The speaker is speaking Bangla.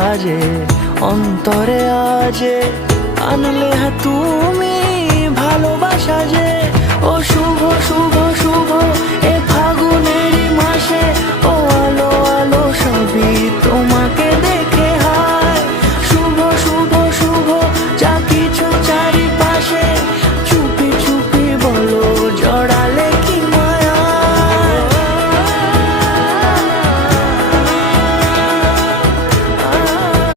সাজে অন্তরে আজে আনলে তুমি ভালোবাসা যে ও শুভ শুভ